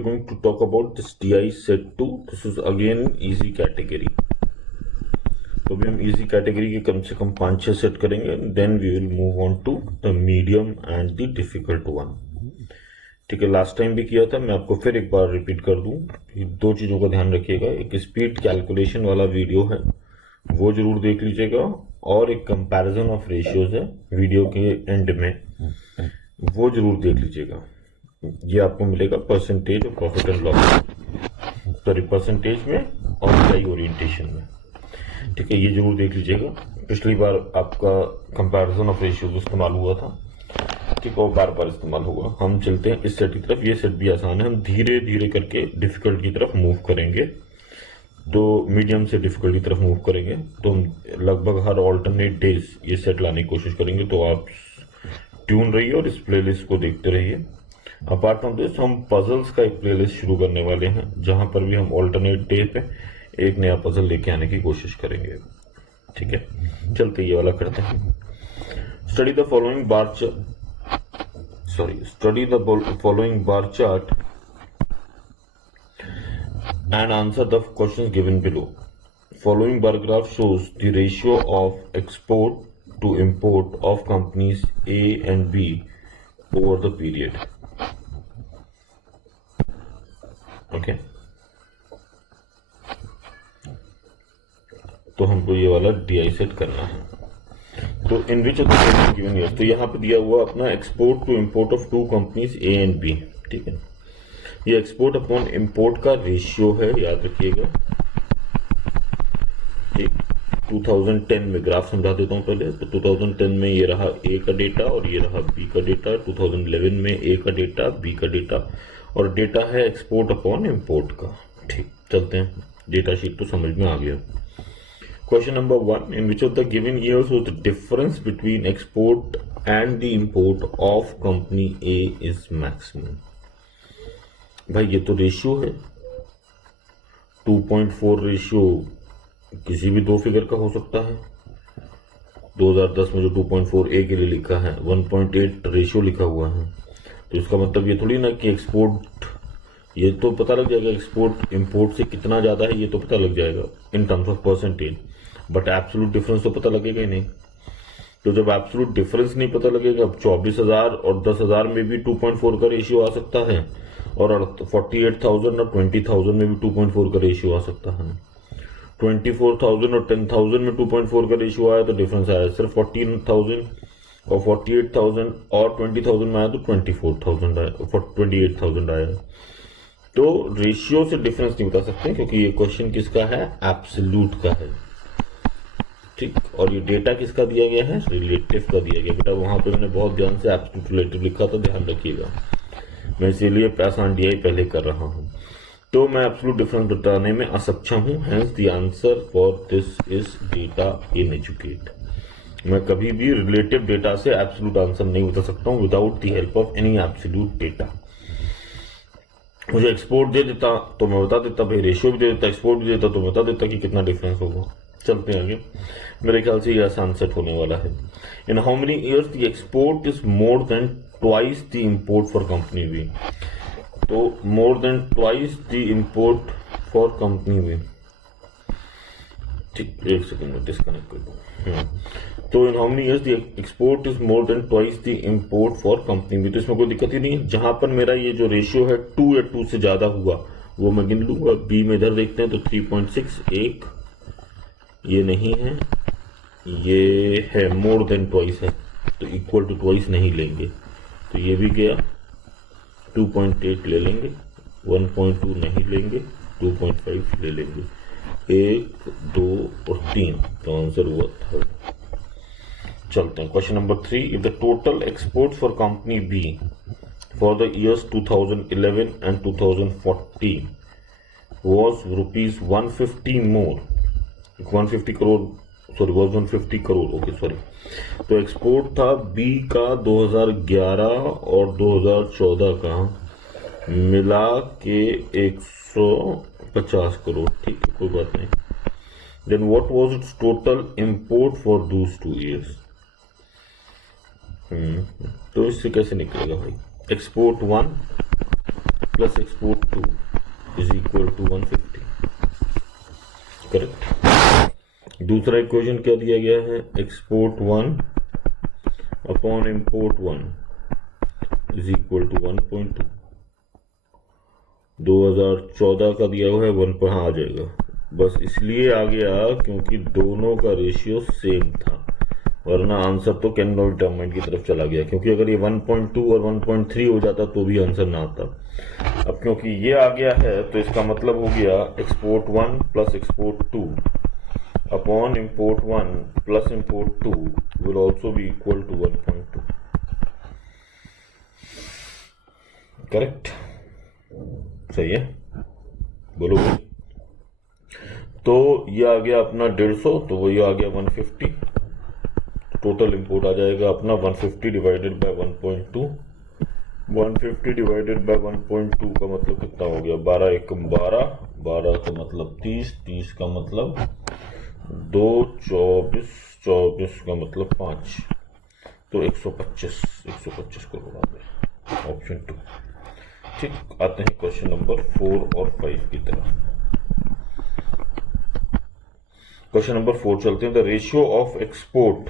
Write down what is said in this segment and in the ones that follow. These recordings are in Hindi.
are going to talk about this DI set 2. This is again easy category. तो भी हम इजी कैटेगरी के कम से कम 5-6 सेट करेंगे, then we will move on to the medium and the difficult one. ठीक है, लास्ट टाइम भी किया था, मैं आपको फिर एक बार रिपीट कर दूं. दो चीजों का ध्यान रखिएगा. एक स्पीड कैलकुलेशन वाला वीडियो है, वो जरूर देख लीजिएगा, और एक कंपैरिजन ऑफ रेशियोज है वीडियो के एंड में, वो जरूर देख लीजिएगा. ये आपको मिलेगा percentage of profit and loss, sorry percentage में और DI ओरिएंटेशन में. ठीक है, ये जरूर देख लीजिएगा. पिछली बार आपका कंपैरिजन ऑफ रेशियोज इस्तेमाल हुआ था, ठीक है, वो बार बार इस्तेमाल होगा. हम चलते हैं इस सेट की तरफ. ये सेट भी आसान है, हम धीरे धीरे करके डिफिकल्ट की तरफ मूव करेंगे. तो मीडियम से डिफिकल्ट की तरफ मूव करेंगे, तो हम लगभग हर ऑल्टरनेट डेज ये सेट लाने की कोशिश करेंगे. तो आप ट्यून रहिए और इस प्लेलिस्ट को देखते रहिए. अपार्ट फ्रॉम दिस हम पजल्स का एक प्लेलिस्ट शुरू करने वाले हैं, जहां पर भी हम ऑल्टरनेट डे पे एक नया पजल लेके आने की कोशिश करेंगे. ठीक है, चलते ये वाला करते हैं. Study the following bar chart and answer the questions given below. Following bar graph shows the ratio of export to import of companies A and B over the period. Okay. तो हमको ये वाला DI सेट करना है. तो in which of the given year, तो यहाँ पे दिया हुआ अपना export to import of two companies A and B. ठीक है, ये एक्सपोर्ट अपॉन इंपोर्ट का रेशियो है, याद रखिएगा. ठीक, 2010 में ग्राफ समझा देता हूं पहले. तो 2010 में ये रहा A का डेटा और ये रहा B का डेटा. 2011 में A का डेटा, B का डेटा, और डेटा है एक्सपोर्ट अपॉन इंपोर्ट का. ठीक, चलते हैं, डेटा शीट तो समझ में आ गया. Question number 1, in which of the given years was the difference between export and the import of company A is maximum. भाई ये तो रेशियो है, 2.4 रेशियो किसी भी दो फिगर का हो सकता है. 2010 में जो 2.4 A के लिए लिखा है, 1.8 रेशियो लिखा हुआ है. तो इसका मतलब ये थोड़ी ना कि एक्सपोर्ट, ये तो पता लग जाएगा एक्सपोर्ट इंपोर्ट से कितना ज्यादा है, ये तो पता लग जाएगा in terms of percentage, but absolute difference तो पता लगेगा ही नहीं. तो जब एब्सोल्यूट डिफरेंस नहीं पता लगेगा, 24,000 और 10,000 में भी 2.4 का रेशियो आ सकता है, और 48,000 और 20,000 में भी 2.4 का रेशियो आ सकता है. 24,000 और 10,000 में 2.4 का रेशियो आया तो डिफरेंस आया सिर्फ 14,000, और 48,000 और 20,000 में आया तो 24,000 आया, 28,000 आया. तो रेशियो से डिफरेंस नहीं बता सकते, क्योंकि ये क्वेश्चन किसका है, एब्सोल्यूट का है. ठीक, और ये डेटा किसका दिया गया है, रिलेटिव का दिया गया. बेटा वहां पे मैंने बहुत ध्यान से एब्सोल्यूट रिलेटिव लिखा था, ध्यान रखिएगा. मैं इसीलिए आसान DI पहले कर रहा हूं. तो मैं एब्सोल्यूट डिफरेंस बताने में असक्षम हूं, hence the answer for this is data in educate. मैं कभी भी रिलेटिव डेटा से एब्सोल्यूट आंसर नहीं बता सकता हूं without the help of any absolute data. मुझे एक्सपोर्ट दे देता तो मैं बता देता, भाई रेशियो भी दे देता, एक्सपोर्ट भी देता तो बता देता कि कितना डिफरेंस होगा. चलते हैं आगे. मेरे ख्याल से ये आसान सेट होने वाला है. In how many years the export is more than twice the import for company B. तो more than twice the import for company B. ठीक, एक सेकंड में डिस्कनेक्ट कर दूं. तो in how many years the export is more than twice the import for company B. तो इसमें कोई दिक्कत ही नहीं है. जहां पर मेरा ये जो रेशियो है 2 या 2 से ज्यादा हुआ वो मैं गिन लूंगा. बी में इधर देखते हैं तो 3.6, एक ये नहीं है, ये है मोर देन ट्वाइस है, तो इक्वल टू ट्वाइस नहीं लेंगे. तो ये भी गया, 2.8 ले लेंगे, 1.2 नहीं लेंगे, 2.5 ले लेंगे. 1, 2 और 3, तो आंसर हुआ 3rd. चलते हैं question number 3. If the total export for company B for the years 2011 and 2014 was rupees 150 more, 150 crore, sorry was 150 crore, okay sorry. तो एक्सपोर्ट था बी का 2011 और 2014 का मिला के 150 करोड़. ठीक है, कोई बात नहीं. Then what was its total import for those 2 years. तो इससे कैसे निकलेगा भाई, export 1 plus export 2 is equal to 150। Correct. दूसरा इक्वेशन क्या दिया गया है, export 1 upon import 1 is equal to 1.2। 2014 का दिया हुआ है 1 पर, हाँ आ जाएगा, बस इसलिए आ गया क्योंकि दोनों का रेशियो सेम था, वरना आंसर तो कैन नॉट डिटरमाइन की तरफ चला गया, क्योंकि अगर ये 1.2 और 1.3 हो जाता तो भी आंसर ना आता। अब क्योंकि ये आ गया है तो इसका मतलब हो गया export 1 plus export 2 upon import 1 plus import 2 will also be equal to 1.2। Correct, सही है, बोलो भाई। तो ये आ गया अपना 150, तो वही आ गया 150। टोटल इंपोर्ट आ जाएगा अपना 150 डिवाइडेड बाय 1.2। 150 डिवाइडेड बाय 1.2 का मतलब कितना हो गया, 12 एकम 12, 12 का मतलब 30, 30 का मतलब 2, 24, 24 का मतलब 5, तो 125 करोड़ आ गया, ऑप्शन 2। ठीक, आते हैं क्वेश्चन नंबर 4 और 5 की तरफ। क्वेश्चन नंबर 4 चलते हैं। The ratio of export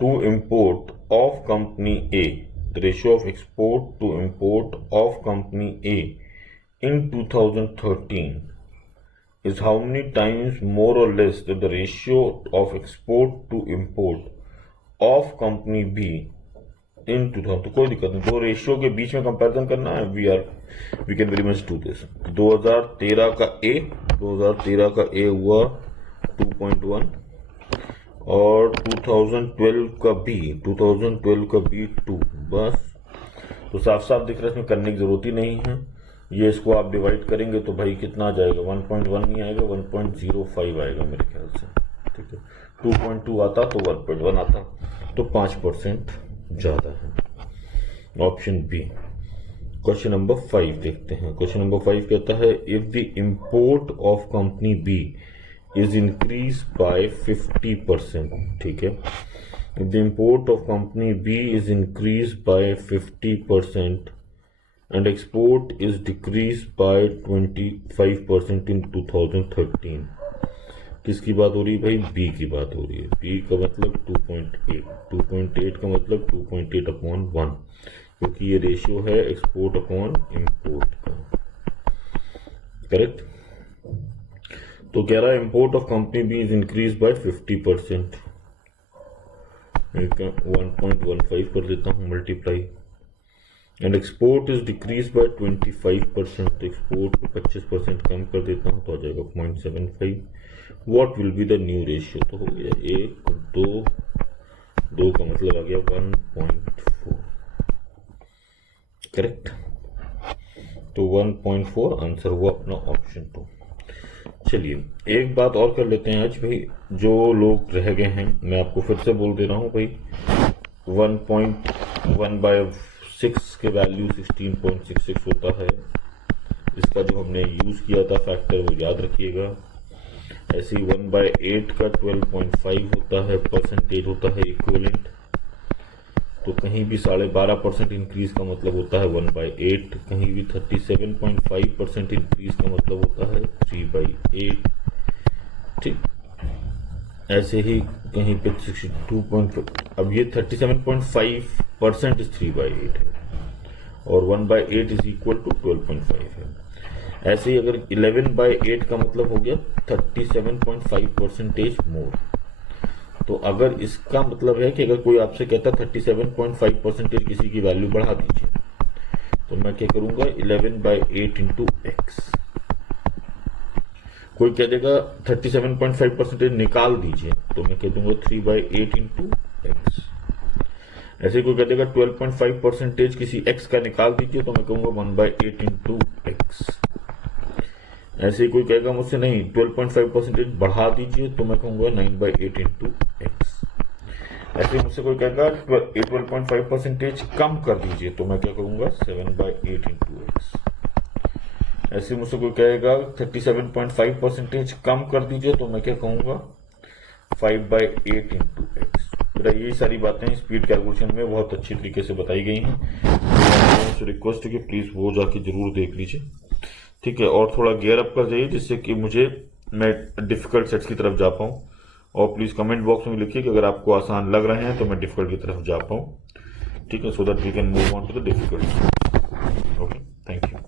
to import of company A, the ratio of export to import of company A in 2013 is how many times more or less than the ratio of export to import of company B in 2000। तो कोई दिक्कत नहीं, दो रेशियो के बीच में कंपैरिजन करना है, we can very much do this. 2013 का ए हुआ 2.1 और 2012 का बी 2, बस। तो साफ साफ दिख रहा है, इसमें करने की जरूरत ही नहीं है। ये इसको आप डिवाइड करेंगे तो भाई कितना आ जाएगा, 1.1 नहीं आएगा, 1.05 आएगा मेरे ख्याल से। ठीक है, 2.2 आता तो 1.1 आता, तो 5% ज्यादा है, ऑप्शन बी। क्वेश्चन नंबर 5 देखते हैं। क्वेश्चन नंबर 5 कहता है if the import of company B is increased by 50%, ठीक है। If the import of company B is increased by 50% and export is decreased by 25% in 2013, किसकी बात हो रही है भाई, बी की बात हो रही है। बी का मतलब 2.8 का मतलब 2.8 अपॉन 1, क्योंकि ये रेशियो है एक्सपोर्ट अपॉन इंपोर्ट का। करेक्ट। तो कह रहा है import of company B is increase by 50%, 1.15 कर देता हूं multiply, and export is decrease by 25%, तो एक्सपोर्ट को 25% कम कर देता हूं तो आ जाएगा 0.75। What will be the new ratio, तो हो गया 1, 2 का मतलब आ गया 1.4। करेक्ट, तो 1.4 आंसर हुआ अपना ऑप्शन 2। चलिए एक बात और कर लेते हैं आज भाई, जो लोग रह गए हैं मैं आपको फिर से बोल दे रहा हूं भाई, 1.1/6 के वैल्यू 16.66 होता है, इसका जो हमने यूज किया था फैक्टर वो याद रखिएगा। ऐसे ही 1/8 का 12.5 होता है, परसेंटेज होता है इक्विवेलेंट, तो कहीं भी 12.5% इंक्रीज का मतलब होता है 1/8, कहीं भी 37.5% इंक्रीज का मतलब होता है 3/8। ठीक, ऐसे ही कहीं पे 62. अब ये 37.5% इज 3/8 है और 1/8 इज इक्वल टू 12.5 है। ऐसे ही अगर 11/8 का मतलब हो गया 37.5% मोर। तो अगर इसका मतलब है कि अगर कोई आपसे कहता 37.5% किसी की वैल्यू बढ़ा दीजिए, तो मैं क्या करूंगा 11/8 इंटू एक्स। कोई कह देगा 37.5% निकाल दीजिए, तो मैं कह दूंगा 3/8 इंटू एक्स। ऐसे कोई कह देगा 12.5% किसी एक्स का निकाल दीजिए, तो मैं कहूंगा 1/8 इंटू एक्स। ऐसे ही कोई कहेगा मुझसे नहीं 12.5% बढ़ा दीजिए, तो मैं कहूंगा 9/8 इंटू एक्स। ऐसे मुझसे कोई कहेगा 12.5% कम कर दीजिए, तो मैं क्या करूंगा 7/8 इंटू एक्स। ऐसे मुझसे कोई कहेगा 37.5% कम कर दीजिए, तो मैं क्या कहूंगा 5/8 इंटू एक्स। बेटा यही सारी बातें स्पीड कैलकुलेशन में बहुत अच्छी तरीके से बताई गई हैं, आपसे रिक्वेस्ट है कि प्लीज़ वो जाके जरूर देख लीजिए, ठीक है। और थोड़ा गियर अप कर जाइए जिससे कि मैं डिफिकल्ट सेट्स की तरफ जा पाऊँ। और प्लीज़ कमेंट बॉक्स में लिखिए कि अगर आपको आसान लग रहे हैं तो मैं डिफिकल्ट की तरफ जा पाऊँ, ठीक है, so that we can move on to the difficult. Okay, thank you.